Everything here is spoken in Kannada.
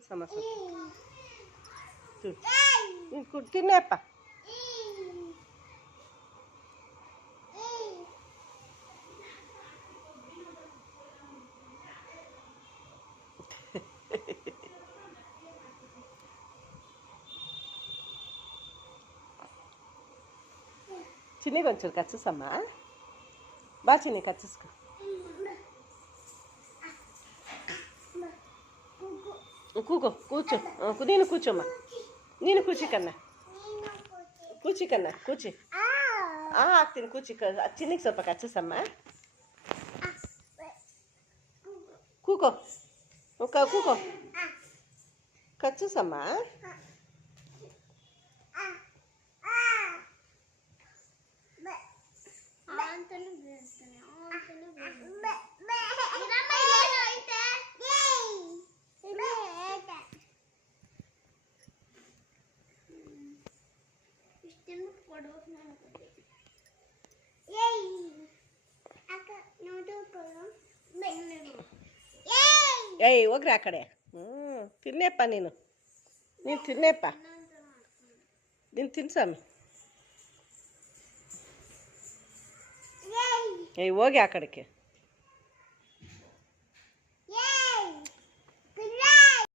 ಸಮಸ್ಯೆ ತಿನ್ನಪ್ಪ. ಚಿನ್ನಿಗೆ ಒಂಚೂರು ಕಚ್ಚಿಸಮ್ಮ. ಬಾ ಚಿನ್ನಿ ಕಚ್ಚಿಸ್ಕೊ. ಕೂಗು ಕೂಚು. ನೀನು ಕೂಚಮ್ಮ. ನೀನು ಕೂಚಿ ಕನ್ನ. ಕೂಚಿ ಕನ್ನ ಕೂಚಿ. ಹಾಕ್ತೀನಿ ಕೂಚಿ. ಚಿನ್ನಿಗೆ ಸ್ವಲ್ಪ ಕಚ್ಚಿಸಮ್ಮ. ಕೂಗೋ ಕೂಗೋ ಕಚ್ಚಿಸಮ್ಮ. ಏಯ್ ಹೋಗ್ರಿ ಆ ಕಡೆ. ತಿನ್ನೇಪ್ಪ ನೀನು ತಿನ್ನೇಪ್ಪ. ನೀನು ತಿನ್ಸಮ್ಮಿ. ಏಯ್ ಹೋಗಿ ಆ ಕಡೆಗೆ.